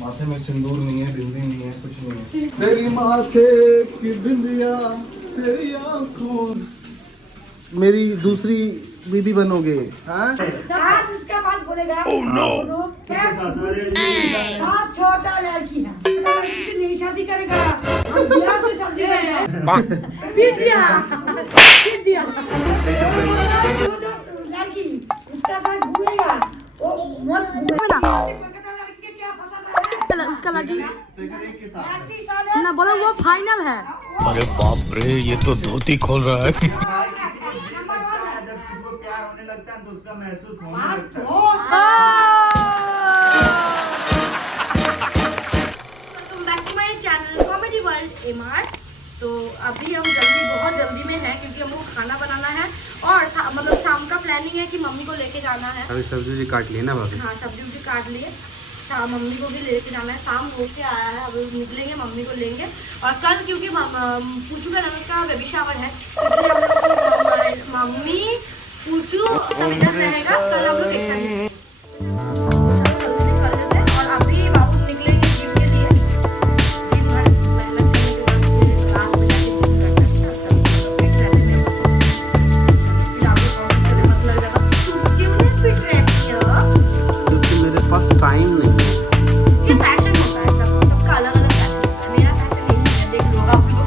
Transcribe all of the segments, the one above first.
माथे में सिंदूर नहीं है, बिंदी नहीं है, कुछ नहीं है। तेरी माथे की बिंदिया, तेरी आंखों, मेरी दूसरी बीबी बनोगे। हाँ इसका बात बोलेगा। हाँ छोटा लड़की है, नहीं शादी करेगा, हम बिहार से शादी करेगा। पीट दिया लड़की उसका साथ घूमेगा, वो मत घूमेगा। लड़की के क्या पसंद है उसका लड़की ना बोलो वो फाइनल है। अरे बाप रे, ये तो धोती खोल रहा है। नंबर 1 है। जब किसी को प्यार होने लगता है तो उसका महसूस होने लगता है। Welcome back to my channel comedy world MR. तो अभी हम बहुत जल्दी में हैं क्योंकि हमको खाना बनाना है और मतलब शाम का प्लानिंग है कि मम्मी को लेके जाना है। अभी सब्जी काट ली ना भाभी? हाँ सब्जी काट लिए, मम्मी को भी लेके जाना है। शाम हो के आया है, अब निकलेंगे मम्मी को लेंगे। और कल क्योंकि पूछू का ननद का बेबी शावर है, इसलिए हम लोग मम्मी पूछू सब इधर रहेगा। कल हम लोग एक साथ कर लेते हैं। और अभी बाबू निकलेंगे जिम के लिए। दिन भर मेहनत करने के बाद रात में फिट रहती है क्योंकि मेरे पास टाइम नहीं। ये फैशन होता है, सबका अलग अलग फैशन होता है। मेरा फैशन नहीं है, देख लो आप लोग।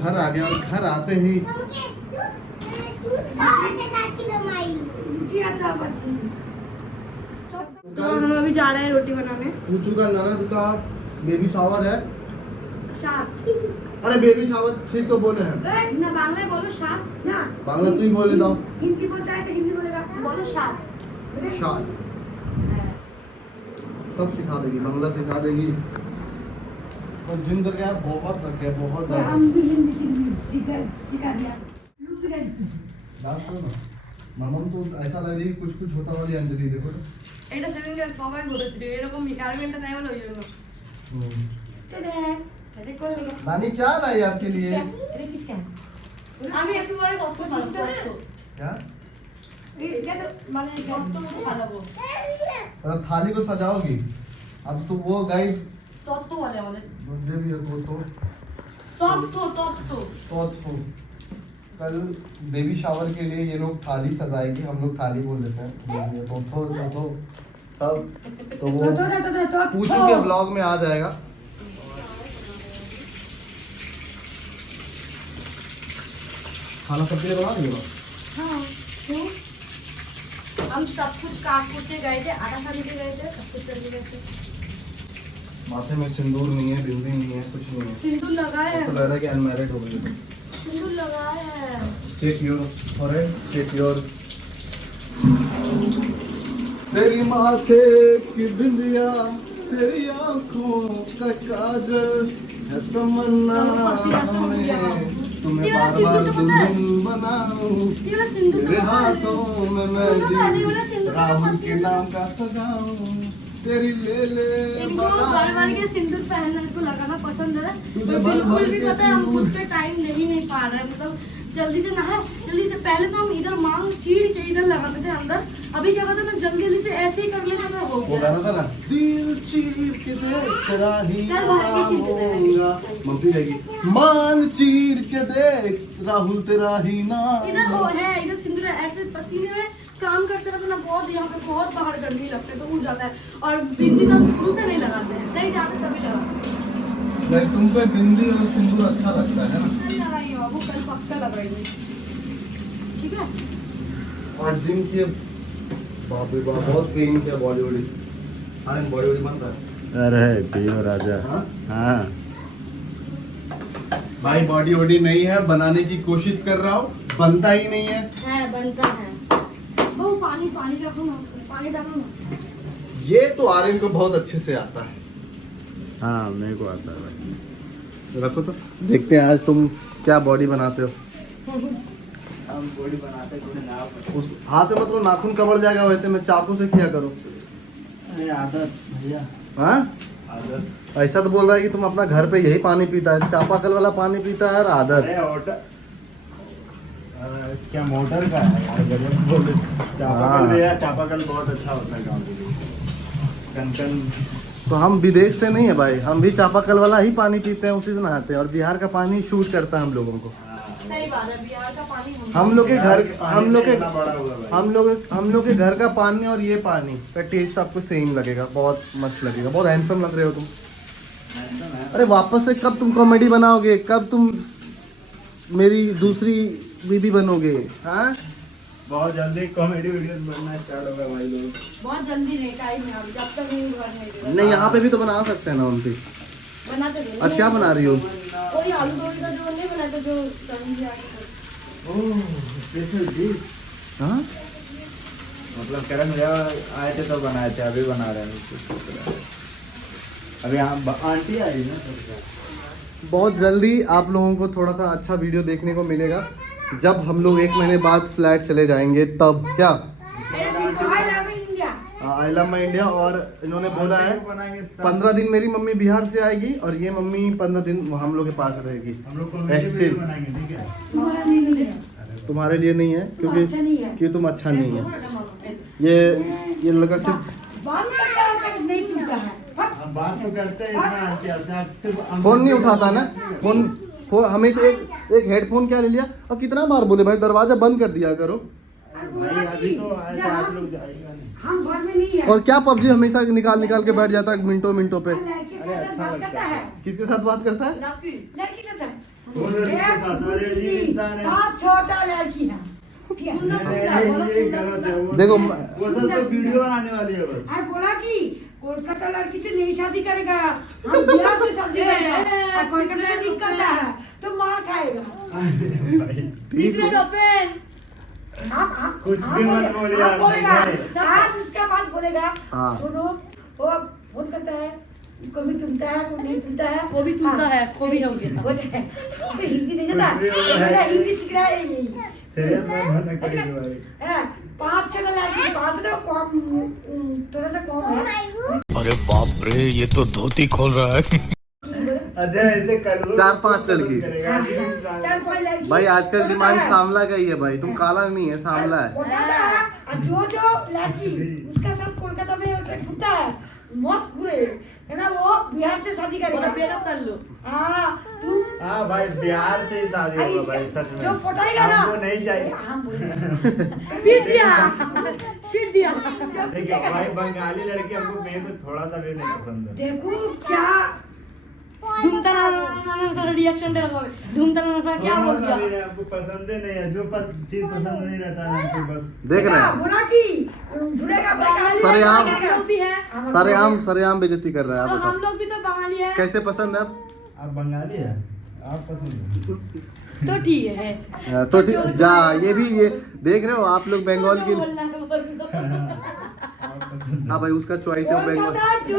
घर आ गया और घर आते ही तो हम अभी जा रहे हैं रोटी बनाने। पूछू का ननद का बेबी शावर है। साथ अरे बेबी शावर ठीक तो बोले हैं, ना बांग्ला में बोलो साथ ना, बांग्ला तू ही बोले दो। हिंदी बोलता है तो हिंदी बोलेगा। बोलो साथ। शाद सब सिखा देगी, बांग्ला सिखा देगी। और जिम करके यार बहुत थक गया, बहुत तो ज्यादा। हम भी हिंदी सिखा दिया। बात करो ना মামন, তো ऐसा लग रही है कुछ कुछ होता वाली अंजलि। देखो ना এটা সেদিন সবাই বলেছিল এরকম রিকোয়ারমেন্ট নাই বলে ওই জন্য। नानी क्या लाई आपके लिए? আমি একেবারে কত ভালো क्या? মানে কত ভালো थाली को सजाओगी अब तो वो गाइस তত্ত্ব বলে আমাদের। मुझे भी वो तो कल बेबी शावर के लिए ये लोग थाली सजाएंगे, हम लोग थाली बोल देते हैं। ये तो सब तो वो पूछू के ब्लॉग में आ जाएगा। खाना सबके लिए बना देगा। हाँ क्यों? हम सब कुछ काट कूट के गए थे, आटा खाने के गए थे, सब कुछ करके गए थे। माथे में सिंदूर नहीं है, बिंदी नहीं है, कुछ नहीं है। सिंदूर लगाए ऐसा लग रहा है कि अनमैरिड हो गई हो। सिंदूर लगाए हैं। Check your forehead, check your. तेरी माथे की बिंदिया, तेरी आंखों का काजल है तमन्ना में, तुम्हें बार बार दुल्हन बनाऊं, तेरे हाथों में मेहंदी राहुल के नाम का सजाऊं, तेरी ले इनको भर के सिंदूर पहनने को लगाना पसंद है, पर बिल्कुल भी पता है हम खुद पे टाइम नहीं पा रहे हैं। मतलब जल्दी से नहाए, जल्दी से पहले तो हम इधर मांग चीर के इधर लगाते थे अंदर, अभी क्या कहते हैं मैं जल्दी से ऐसे ही कर लेता था। हो वो गया गाना था ना, दिल चीर के देख राही होगा, मम्मी रहेगी, मान चीर के देख राहुल तेरा ही नाम। इधर वो है, इधर सिंदूर है। ऐसे पसीने में काम करते रहते ना, बहुत यहाँ पे बहुत बाहर गर्मी लगता है तो उड़ जाता है। और बिंदी तो शुरू से नहीं लगाते हैं, नहीं जाते तभी लगाते हैं। नहीं, तुम पे बिंदी और सिंदूर अच्छा लगता है ना? नहीं लगाई हो, वो कल पक्का लगाएंगे, ठीक है? और जिम की बाप रे बाप बहुत पेन किया बॉडी वॉडी। अरे बॉडी वॉडी बनता है। अरे पियो राजा। हाँ? हाँ भाई बॉडी वॉडी नहीं है, बनाने की कोशिश कर रहा हूँ, बनता ही नहीं है। बनता है। वो पानी डालो ना, पानी डालो ना। ये तो आर्यन को बहुत अच्छे से आता है। हाँ मेरे को आता है भाई। रखो तो देखते हैं आज तुम क्या बॉडी बनाते हो। हम बॉडी बनाते थोड़े ना। उस हाथ से मतलब नाखून कमड़ जाएगा, वैसे मैं चाकू से किया करो। आदत भैया, हाँ आदत। ऐसा तो बोल रहा है कि तुम अपना घर पे यही पानी पीता है, चापाकल वाला पानी पीता है। आदत क्या मोटर का है यार, गजब बोल रहे। चापाकल भैया, चापाकल बहुत अच्छा होता है गाँव के लिए। कन तो हम विदेश से नहीं है भाई, हम भी चापाकल वाला ही पानी पीते हैं, उसी से नहाते हैं। और बिहार का पानी शूट करता है हम लोगों को। सही बात है, बिहार का पानी हम लोग के घर, हम लोग के बड़ा हुआ भाई। हम लोग के घर का पानी और ये पानी का टेस्ट आपको सेम लगेगा, बहुत मस्त लगेगा। बहुत हैंडसम लग रहे हो तुम। अरे वापस से कब तुम कॉमेडी बनाओगे, कब तुम मेरी दूसरी बीबी बनोगे? हाँ बहुत जल्दी कॉमेडी वीडियोस बनना स्टार्ट होगा भाई लोग। बहुत जल्दी नहीं, टाइम है अभी, जब तक नहीं घर नहीं, यहाँ पे भी तो बना सकते हैं ना हम भी। बनाते थे। आज क्या बना रही हो? कोई आलू गोभी का जो नहीं बनाते, जो कहीं स्पेशल डिश। हाँ मतलब करण भैया आए थे तो बनाए थे, अभी बना रहे हैं। अभी आंटी आई ना तो। बहुत जल्दी आप लोगों को थोड़ा सा अच्छा वीडियो देखने को मिलेगा, जब हम लोग 1 महीने बाद फ्लैट चले जाएंगे तब। क्या आई लव माई इंडिया। और इन्होंने बोला है 15 दिन मेरी मम्मी बिहार से आएगी और ये मम्मी 15 दिन हम लोग के पास रहेगी। हम लोग कॉमेडी वीडियो बनाएंगे, ठीक है। तुम्हारे लिए नहीं है क्योंकि अच्छा नहीं है। तुम अच्छा नहीं है। ये लड़का सिर्फ नहीं टूटा है। हम बात तो करते हैं इतना हंसी। फोन नहीं उठाता ना। फोन हमेशा एक हेडफोन क्या ले लिया, और कितना बार बोले भाई दरवाजा बंद कर दिया करो। भाई अभी तो आए तो आप लोग जाएगा नहीं। हम घर में नहीं है। और क्या पबजी हमेशा निकाल के बैठ जाता है मिनटों पे। लड़के के साथ बात करता है। किसके साथ बात करता है? लड़की के साथ है। कौन लड़की के साथ? अरे अजीब इंसान है। बहुत छोटा लड़की है। ठीक है। ये गलत है। वो देखो, वो सब तो वीडियो बनाने वाली है बस। और बोला कि कोलकाता लड़की से नहीं शादी करेगा, हम बिहार से शादी करेगा। और कोलकाता में दिक्कत है तो मार खाएगा। Secret open. कुछ भी मत बोलिए आप। आज उसका बात बोलेगा। हाँ। सुनो, वो फोन करता है, कभी तुमता है, कोई नहीं तुमता है। वो भी तुमता है, को भी हो गया। वो तो है। तो हिंदी नहीं जाता, मेरा हिंदी सीख रहा है यही। सीरियस में मत करिए भाई। हाँ, 5-6 लड़की, 5 ना कम, थोड़ा सा कम है। अरे बाप रे, ये तो धोती खोल रहा है। अच्छा ऐसे कर लो। 4-5 लड़की। चार पांच लड़की। भाई आजकल डिमांड सांवला का ही है भाई, तुम काला नहीं है, सांवला है। और जो लड़की उसका साथ कोलकाता में घूमता है, मत घूरे, है ना? वो बिहार से शादी करेगा। ब्रेकअप कर लो। हाँ, तुम हाँ भाई बिहार से ही शादी होगा भाई, सच में। जो पटाएगा ना, हमको नहीं चाहिए। हम पीट दिया। देखिए भाई बंगाली लड़की हमको मेरे को थोड़ा सा भी नहीं पसंद है। देखो क्या धूमता ना रिएक्शन दे रहा है। धूमता ना क्या बोल थोड़ा सा भी दिया? नहीं, हमको पसंद ही नहीं है। जो चीज पसंद नहीं रहता है हमको बस। देख रहे हैं बोला कि घूरेगा बंगाली सरेआम। शादी हम करेगा। लोग भी है, सरेआम बेइज्जती कर रहा है। तो आप हम बताओ लोग भी तो बंगाली है। कैसे पसंद है? आप बंगाली है, आप पसंद है। तो ठीक है। तो ठीक जा, ये देख रहे हो आप लोग बंगाल की। बोलना है, बोल दो। आप पसंद हाँ भाई उसका चॉइस है बंगाल। कोलकाता जो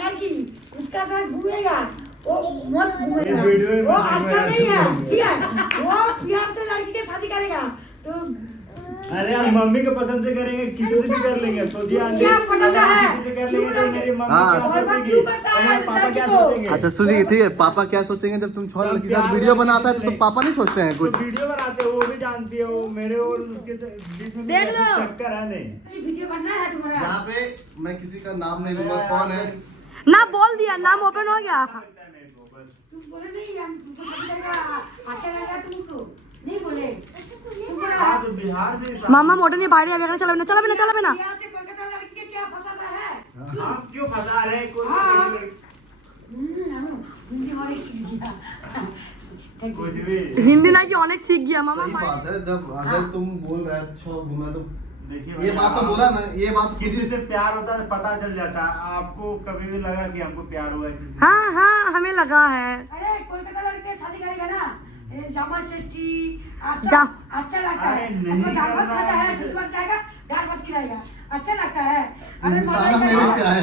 लड़की उसका साथ घूमेगा, वो मत घूमेगा, ये वीडियो में वो मत अच्छा घूमेगा। नहीं है। ठीक है, वो बिहार से लड़की के शादी करेगा तो अरे यार मम्मी को पसंद से करेंगे, किसी से भी कर लेंगे। सोचिए क्या पटाता है? किसी से कर लेंगे तो मेरी मम्मी हाँ। क्या और बात सोचेगी क्यों करता है और पापा क्या लड़की को? सोचेंगे? अच्छा सुनिए, ठीक है, पापा क्या सोचेंगे जब तुम छोड़ लड़की के साथ वीडियो बनाता है तो तुम पापा नहीं सोचते हैं तो कुछ? वीडियो बनाते हो, वो भी जानती है। वो मेरे और उसके बीच में देख लो। चक्कर है नहीं। ये वीडियो बनना है तुम्हारा। यहाँ पे मैं किसी का नाम नहीं लूंगा, कौन है? ना बोल दिया, नाम ओपन हो गया। तुम बोले नहीं हम तुमको शादी करेगा, अच्छा लगेगा तुमको, नहीं बोले तुम बोला हाँ, तो बिहार से ही मामा मोटे ने बाड़ी अभी चला बिना बिहार से कोलकाता लड़की के क्या पसंद है? आप क्यों फंसा रहे हैं? कोई हाँ। लड़की- हिंदी वाले सीख गया। कुछ भी हिंदी ना की अनेक सीख गया मामा। सही बात है, जब अगर तुम बोल रहे हो अच्छा घूमा तो देखिए ये बात तो बोला ना, ये बात किसी से प्यार होता है पता चल जाता है। आपको कभी भी लगा कि हमको प्यार हुआ है किसी से? हाँ हाँ हमें लगा है। अरे कोलकाता लड़के शादी करेगा ना, जामा सेठी जा। अच्छा लगता है। अरे नहीं हमको दाल भात करना खाता है, है। ससुराल जाएगा दाल भात खिलाएगा, अच्छा लगता है। अरे हिंदुस्तान में मलाई मेरे क्या है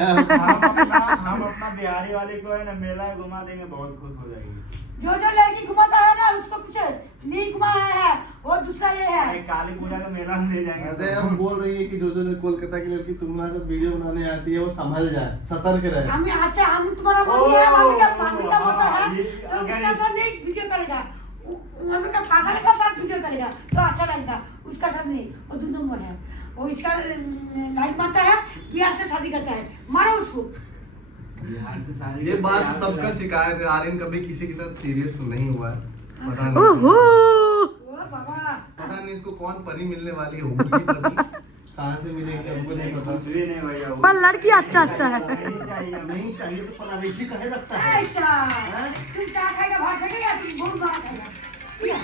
हम अपना बिहारी वाले को है ना मेला घुमा देंगे, बहुत खुश हो जाएगी। जो लड़की घुमाता है ना उसको पूछे नहीं घुमाया है, और दूसरा ये है। अरे काली पूजा का मेला में ले जाएंगे। अरे हम बोल रही है कि जो कोलकाता की लड़की तुम्हारे साथ वीडियो बनाने आती है वो संभल जाए, सतर्क रहे। हम अच्छा हम तुम्हारा मम्मी है, मम्मी का होता है हाँ, ये तो अगर उसका साथ नहीं वीडियो करेगा, मम्मी का पागल का साथ वीडियो करेगा तो अच्छा लगेगा, उसका साथ नहीं। वो 2 नंबर है, वो इसका लाइन मारता है, प्यार से शादी करता है, मारो उसको। बिहार से सारी ये बात प्यार सबका होता है। शिकायत है, आर्यन कभी किसी के साथ सीरियस नहीं हुआ है। पता ओहो नहीं, ओ बाबा पता नहीं इसको कौन परी मिलने वाली होगी, परी कहाँ से मिलेगी हमको नहीं पता। कुछ भी नहीं भैया, वो पर लड़की अच्छा है। नहीं चाहिए हमें। नहीं चाहिए तो पता देखिए कहे लगता है। ऐसा तुम चाय खाएगा, भात खाएगा, तुम बहुत मार खाएगा, ठीक है?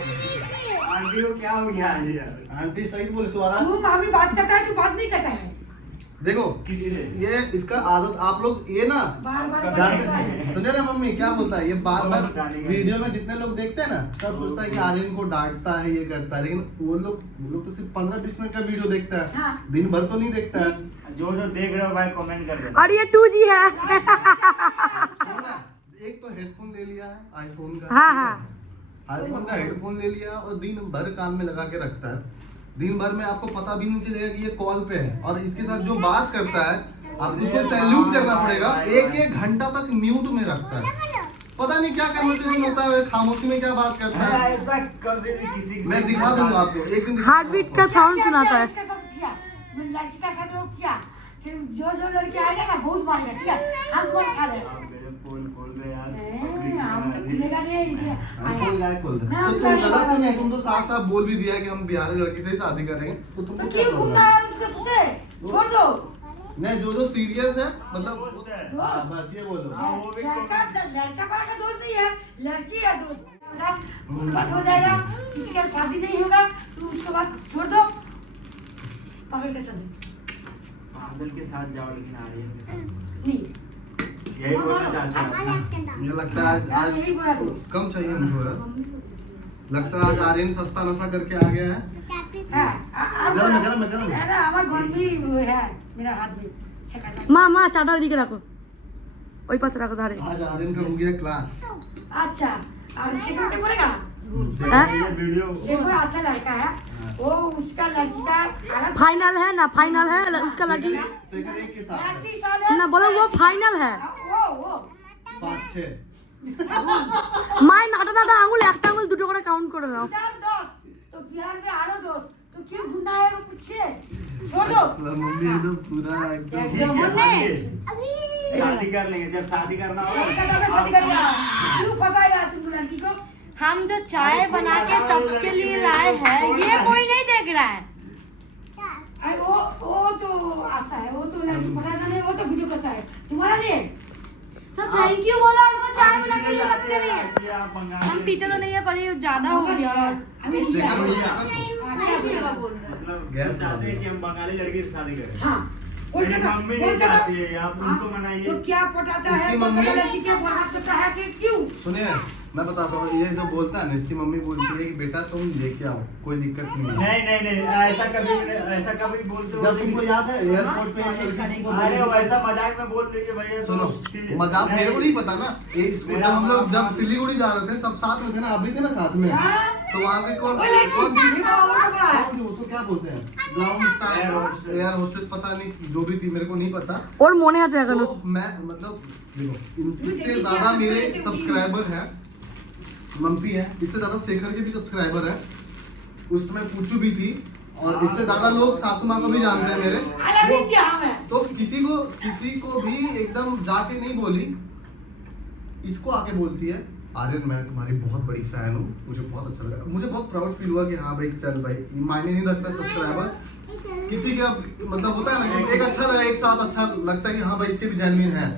आंटी को क्या हो गया आज यार? आंटी सही बोले तुम्हारा। तू मामी बात करता है, तू बात नहीं करता है। देखो किसी से? ये इसका आदत आप लोग ये ना बार-बार जानते बोलता है। सुनिए ना मम्मी क्या बोलता है, ये बार बार गाली का। वीडियो में जितने लोग देखते हैं ना सब सोचता है कि आर्यन को डांटता है, ये करता है, लेकिन वो लोग तो सिर्फ 15-20 मिनट का वीडियो देखता है, हाँ। दिन भर तो नहीं देखता है। जो देख रहे हो भाई कमेंट कर देना। और ये 2G है। सुनो ना, एक तो हेडफोन ले लिया है आईफोन का, हाँ, हाँ। आईफोन का हेडफोन ले लिया और दिन भर कान में लगा के रखता है। दिन भर में आपको पता भी नहीं चलेगा कि ये कॉल पे है, और इसके साथ जो बात करता है आप इसको सैल्यूट करना पड़ेगा। 1-1 घंटा तक म्यूट में रखता है, पता नहीं क्या कन्वर्सेशन होता है, खामोशी में क्या बात करता है। ऐसा कभी भी किसी के मैं साथ दिखा दूंगा आपको एक दिन, हार्ट बीट का साउंड सुनाता है। इसके साथ किया, मैं लड़की का साथ वो किया कि जो लड़की आएगा ना बहुत मारेगा, ठीक है? हम तुम्हारे साथ है। आप मेरे पोल खोल रहे यार। हम तो खुलेगा नहीं ये खोल आया। जाए, खोल जाए। ना, तो तुम गलत नहीं है, तुम तो साफ साफ बोल भी दिया है कि हम बिहारी लड़की से ही शादी करेंगे, तो तुमको तो क्या क्यों प्रॉब्लम घूमना है? है उसके पीछे? छोड़ दो। नहीं जो सीरियस है मतलब दोस्त है। हाँ, बस ये बोलो। हाँ, वो भी लड़का वाला का दोस्त नहीं है, लड़की है दोस्त। उल्फत हो जाएगा, किसी का शादी नहीं होगा तो उसके बाद छोड़ दो, पागल के साथ बादल के साथ जाओ लेकिन आर्यन के साथ नहीं। यही बोलना चाहते हैं। मुझे लगता है आज यही बोला तू। कम चाहिए मुझको यार। लगता है आज आर्यन सस्ता नशा करके आ गया है। गरम है, गरम है, गरम है। अरे हमारा घर भी है मेरा हाथ में छका। মা চাটা ওইদিকে রাখো, ওই পাশে রাখো ধারে। आज आर्यन का हो गया क्लास। अच्छा और शेखर के बोलेगा ये वीडियो शेखर अच्छा लड़का है, वो उसका लड़की का अलग फाइनल है ना, फाइनल है उसका लड़की। शेखर एक के साथ है। लड़की साथ है ना बोलो वो फाइनल है। वो 5-6 মায়ের নাটা নাটা আঙুল একটা আঙুল দুটো করে কাউন্ট করে নাও। बिहार दोस्त तो बिहार में आरो दोस्त तो क्यों घूमना है वो पूछे छोड़ दो। मतलब मम्मी तो पूरा एकदम एकदम ठीक है, हमने आइए। शादी कर लेंगे जब शादी करना एक साथ में होगा। शादी करेगा, क्यों फंसाएगा तुम लड़की को? हम जो चाय बना के सबके लिए लाए हैं ये कोई नहीं देख रहा है। अरे वो तो आता है, वो तो लड़की पकड़ता नहीं, वो तो वीडियो करता है तुम्हारा लिए। सर थैंक यू बोला हमको चाय बना के लिए सबके लिए। ये आप बंगाली- हम पीते तो नहीं है पर ये ज्यादा हो गया। अभी शेखर को मतलब गैस चाहते हैं कि हम बंगाली लड़की से शादी करें। हाँ मेरी मम्मी नहीं चाहती है, आप उनको मनाइए। तो क्या पटाता है? इसकी तो मम्मी- लड़की क्या बात करता है कि क्यों? सुनिए मैं बताता हूँ, ये जो बोलता है ना इसकी मम्मी बोलती है कि बेटा तुम लेके आओ, कोई दिक्कत नहीं है। नहीं ऐसा कभी बोलते हो जब तुमको याद है एयरपोर्ट पे एक लड़की को अरे बोली- वैसा मजाक में बोल दीजिए भैया। सुनो मजाक मेरे को नहीं पता ना, ये इसको जब हम लोग जब सिलीगुड़ी जा रहे थे सब साथ में थे ना, अभी थे ना साथ में, तो वहाँ पे कौन कौन थी उसको क्या बोलते हैं, ग्राउंड स्टाफ एयर होस्टेस पता नहीं जो भी थी मेरे को नहीं पता। ওর মনে আছে এখনো। तो मैं मतलब देखो इससे ज्यादा मेरे सब्सक्राइबर हैं, मम्पी है, इससे ज्यादा शेखर के भी सब्सक्राइबर हैं, उसमें पूछू भी थी, और इससे ज्यादा लोग सासू माँ को भी जानते हैं मेरे। अलग ही क्या है? तो किसी को भी एकदम जाके नहीं बोली, इसको आके बोलती है आर्यन मैं तुम्हारी बहुत बड़ी फैन हूँ, मुझे बहुत अच्छा लगा, मुझे बहुत प्राउड फील हुआ कि हाँ भाई चल भाई, मायने नहीं रखता सब्सक्राइबर किसी का, मतलब होता है ना कि एक अच्छा लगा, एक साथ अच्छा लगता है कि हाँ भाई इसके भी जेन्युइन है।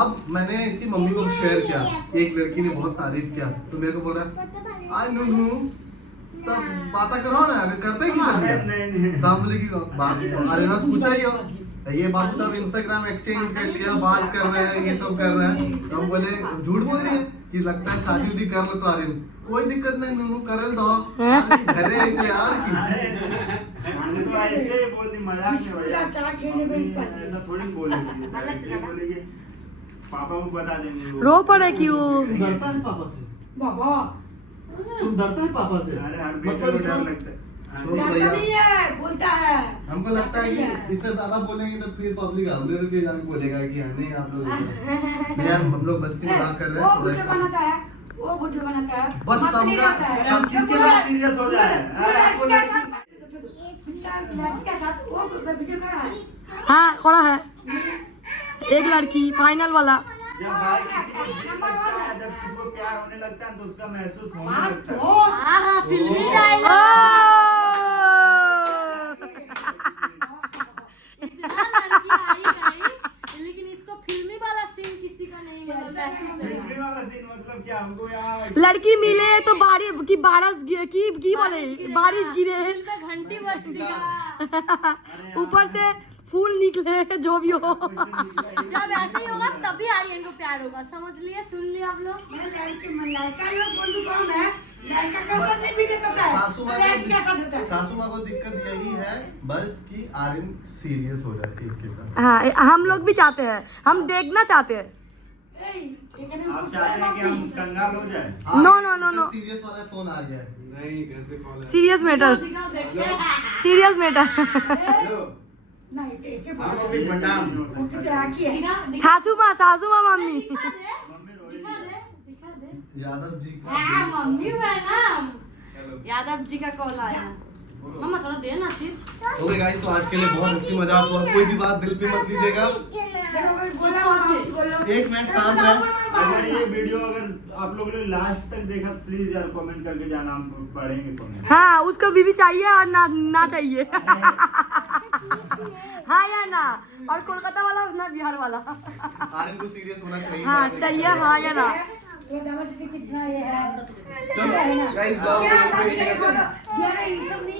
अब मैंने इसकी मम्मी को शेयर किया, एक लड़की ने बहुत तारीफ किया, तो मेरे को बोल रहा है आई नो तब बात करो ना, अगर करते ही किशन क्या? नहीं तो हम बोले कि बात आर्यन से पूछा ही हो, ये बाबू साहब इंस्टाग्राम एक्सचेंज कर लिया, बात कर रहे हैं, ये सब कर रहे हैं। तो हम बोले झूठ बोल दिए कि लगता है शादी उदी कर लो तो आर्यन कोई दिक्कत नहीं, नूनू कर दो घरे तैयार की। मैंने तो ऐसे ही बोल दी, मजाक में भैया, चाय खेने में ही पास। ऐसा थोड़ी बोलेगी, ऐसे बोलेगी पापा को बता देंगे वो। रो पड़े क्यों? डरता है पापा से? बाबा तुम डरता है पापा से? अरे हर बेटे को डर लगता है। छोड़ो डरता भैया, नहीं है, बोलता है। हमको लगता है कि इससे ज्यादा बोलेंगे तो फिर पब्लिक हमले के जाके बोलेगा कि हमें आप लोग यार हम लोग बस्ती में ना कर रहे वो हैं वीडियो थोड़ा। बनाता है, वो वीडियो बनाता है। बस मत नहीं सबका- आता है। हम किसके साथ सीरियस हो जाए? अरे आपको लड़की के साथ- उसका लड़की के साथ वो वीडियो कर रहा है। हाँ खड़ा है एक लड़की फाइनल वाला। जब भाई किसी को दिल लगता है, जब किसी को प्यार होने लगता है तो उसका महसूस होने लगता है। दोस्त फिल्मी लेकिन इसको फिल्मी वाला सीन किसी का नहीं फिल्मी वाला सीन मतलब क्या, हमको यहाँ लड़की मिले तो बारिश की की बोले बारिश गिरे घंटी बजती ऊपर से फूल निकले जो भी हो। जब ऐसे ही होगा तभी आर्यन को प्यार होगा, समझ लिए, सुन लिए आप लोग। लड़का लोग बोलू कौन है, लड़का का साथ नहीं वीडियो करता है, लड़की का साथ होता है। सासू माँ को दिक्कत यही है बस कि आर्यन सीरियस हो जाए एक के साथ। हाँ हम लोग भी चाहते हैं, हम देखना चाहते हैं। आप चाहते हैं कि हम कंगाल हो जाए? नो। सीरियस वाला फोन आ गया है। नहीं कैसे कॉल है? Serious matter, serious matter. हम अभी बंडाम सासू माँ मम्मी। यादव जी मम्मी यादव जी का कॉल आया। मम्मा थोड़ा दे ना चीज। ओके गाइस, तो आज के लिए बहुत अच्छी मजाक हुआ, कोई भी बात दिल पे मत लीजिएगा। एक मिनट शांत रहे। अगर ये वीडियो अगर आप लोगों ने लास्ट तक देखा तो प्लीज यार कमेंट करके जाना, हम पढ़ेंगे कमेंट। हाँ उसको बीवी चाहिए और ना चाहिए। हाँ या ना, और कोलकाता वाला ना बिहार वाला। आर्यन को सीरियस होना चाहिए। हाँ चाहिए, हाँ या ना। कितना ये है, चलो गाइस, ब्लॉग क्या शादी का फोटो? ये सब नहीं